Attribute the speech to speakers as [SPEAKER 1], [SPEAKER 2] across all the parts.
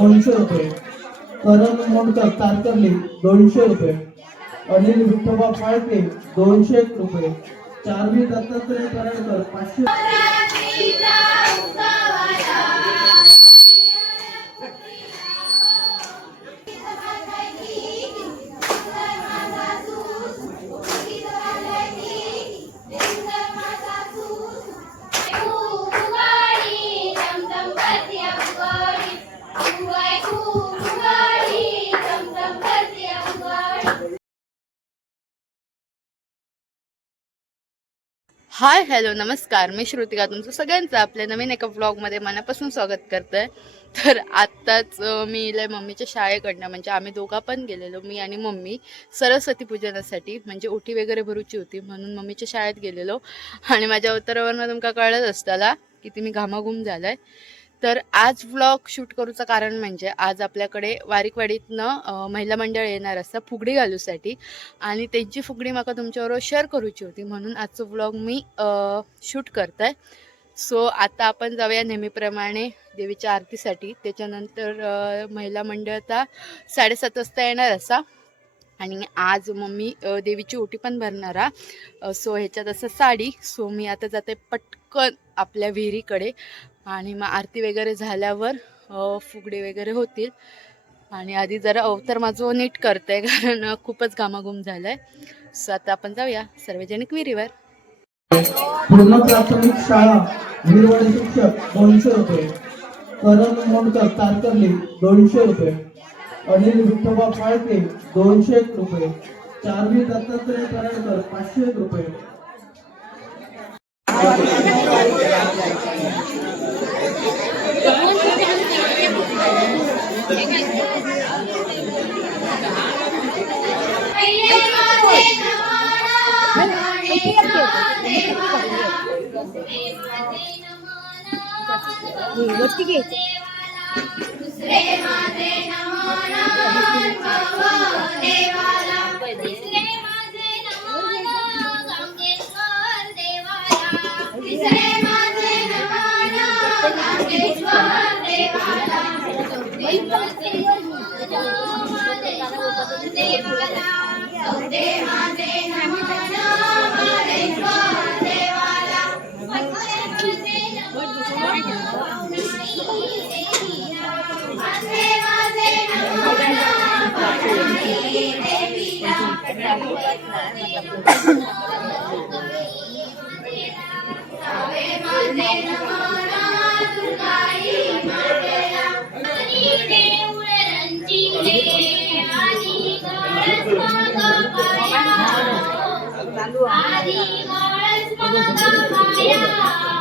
[SPEAKER 1] दोनशे रुपये. करण मोडकर तारकर्ली दोनशे रुपये. अनिल विठोबा फाळके दोनशे एक रुपये. चारवी दत्तात्रय कराडकर पाचशे
[SPEAKER 2] हाय हॅलो नमस्कार. मी श्रुतिका तुमचं सगळ्यांचं आपल्या नवीन एका व्लॉगमध्ये मनापासून स्वागत करतोय. तर आत्ताच मी इले मम्मीच्या शाळेकडनं म्हणजे आम्ही दोघा पण गेलेलो मी आणि मम्मी सरस्वती पूजनासाठी म्हणजे ओटी वगैरे भरूची होती म्हणून मम्मीच्या शाळेत गेलेलो. आणि माझ्या उत्तरावरनं तुमका कळत असताला की ती मी घामाघूम झालाय. तर आज व्लॉग शूट करूचं कारण म्हणजे आज आपल्याकडे वारीकवाडीतनं महिला मंडळ येणार असतं फुगडी घालूसाठी. आणि त्यांची फुगडी माका तुमच्याबरोबर शेअर करूची होती. म्हणून आजचं व्लॉग मी शूट करत आहे सो आता आपण जाऊया नेहमीप्रमाणे देवीच्या आरतीसाठी. त्याच्यानंतर महिला मंडळ आता साडेसात वाजता येणार असा. आणि आज मम्मी देवीची ओटी पण भरणार सो ह्याच्यात असं साडी सो मी आता जाते पटकन आपल्या विहिरीकडे. आणि मग आरती वगैरे झाल्यावर फुगडे वगैरे होतील. आणि आधी जरा अवतर माझं नीट करते कारण खूपच घामाघूम झालाय. सो आता आपण जाऊया सार्वजनिक विहिरीवर.
[SPEAKER 1] पूर्ण प्राथमिक शाळा शिक्षक दोनशे रुपये. करण मोडकर तारकर्ली दोनशे रुपये. अनिल विठोबा फाळके दोनशे एक रुपये चार्वी दत्तात्रय तरणकर पाचशे एक रुपये Thank you. Oh, dear, my dear, my dear. इतना है मतलब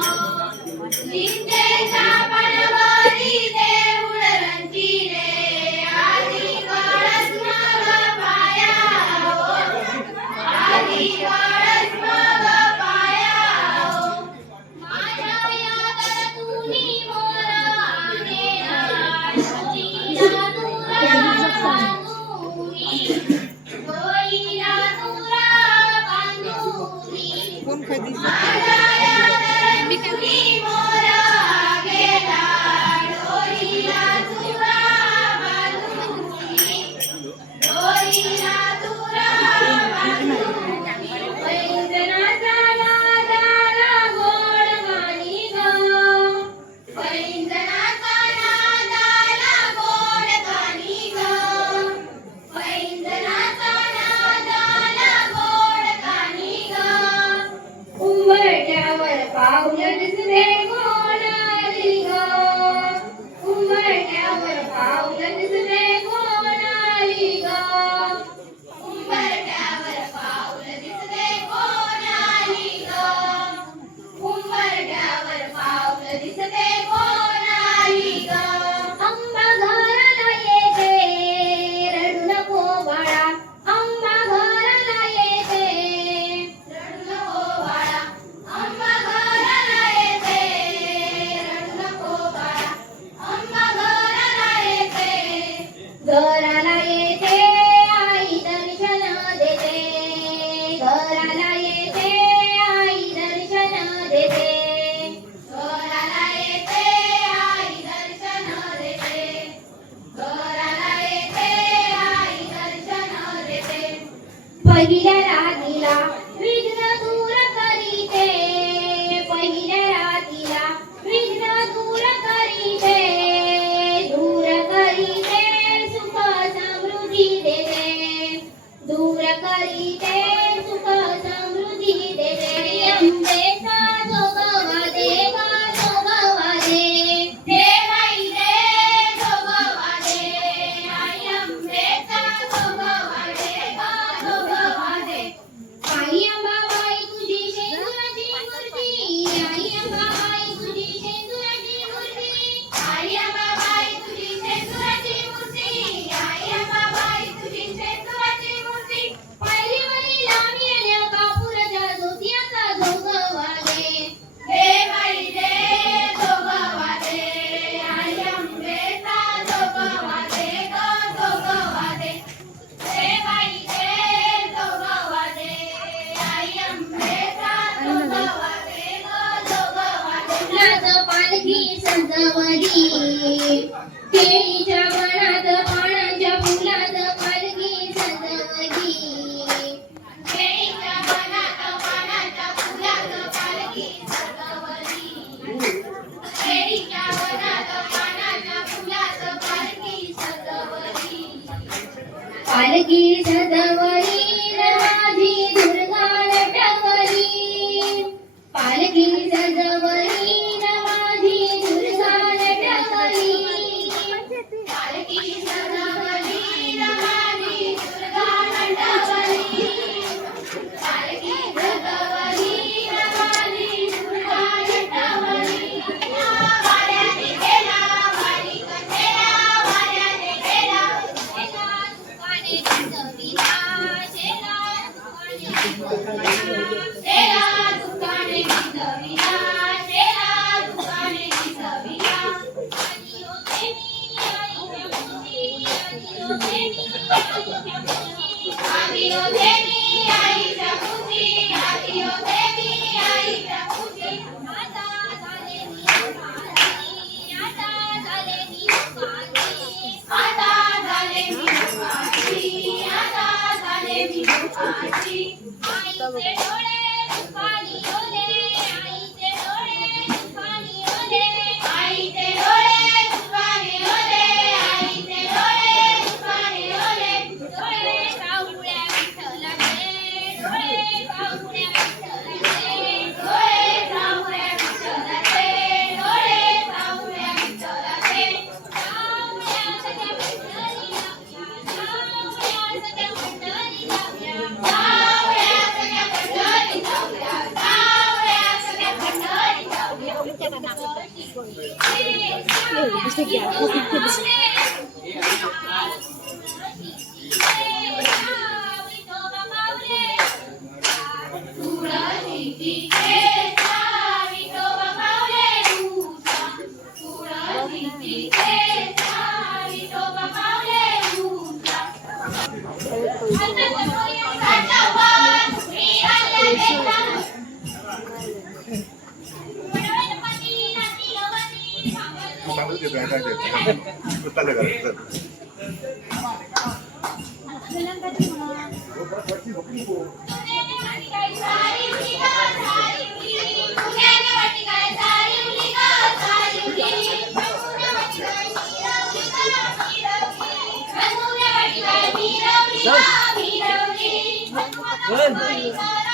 [SPEAKER 1] Amen.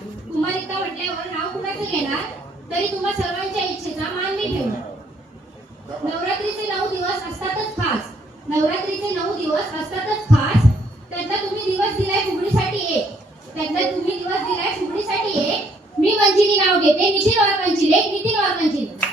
[SPEAKER 1] तुम्हाला कुमारिका म्हटल्यावर नाव कुणाचं घेणार? तरी तुम्हा सर्वांच्या इच्छेचा मान मी ठेवू नवरात्रीचे नऊ दिवस असतातच खास. नवरात्रीचे नऊ दिवस असतातच खास. त्यांना तुम्ही दिवस दिलाय फुगडीसाठी एक. त्यांना तुम्ही दिवस दिलाय फुगडीसाठी एक. मी मंजिनी नाव घेते. नितीन वारकांची लेख. नितीन वारकांची लेख.